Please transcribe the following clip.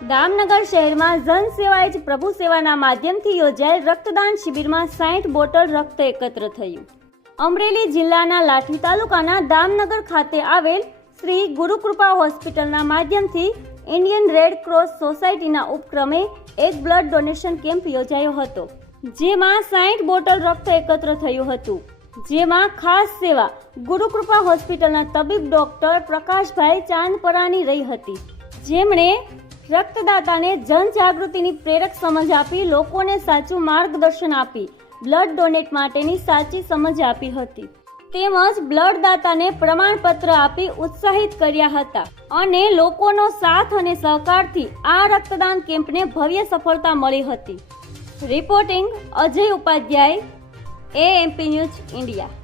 દામનગર શહેરમાં જન સેવાએ જ પ્રભુ સેવાના માધ્યમથી યોજાયેલ રક્તદાન શિબિરમાં સાઠ બોટલ રક્ત એકત્ર થયું. અમરેલી જિલ્લાના લાઠી તાલુકાના દામનગર ખાતે આવેલ શ્રી ગુરુકૃપા હોસ્પિટલના માધ્યમથી ઇન્ડિયન રેડ ક્રોસ સોસાયટીના ઉપક્રમે એક બ્લડ ડોનેશન કેમ્પ યોજાયો હતો, જેમાં સાઠ બોટલ રક્ત એકત્ર થયું હતું. જેમાં ખાસ સેવા ગુરુકૃપા હોસ્પિટલના તબીબ ડોક્ટર પ્રકાશભાઈ ચાંદપરાની રહી હતી. જેમણે રક્તદાતાને જનજાગૃતિની પ્રેરક સમજ આપી લોકોને સાચું માર્ગદર્શન આપી બ્લડ ડોનેટ માટેની સાચી સમજ આપી હતી. તેમજ બ્લડ દાતાને પ્રમાણપત્ર આપી ઉત્સાહિત કર્યા હતા અને લોકોનો સાથ અને સહકારથી આ રક્તદાન કેમ્પને ભવ્ય સફળતા મળી હતી. Reporting Ajay Upadhyay, AMP news India.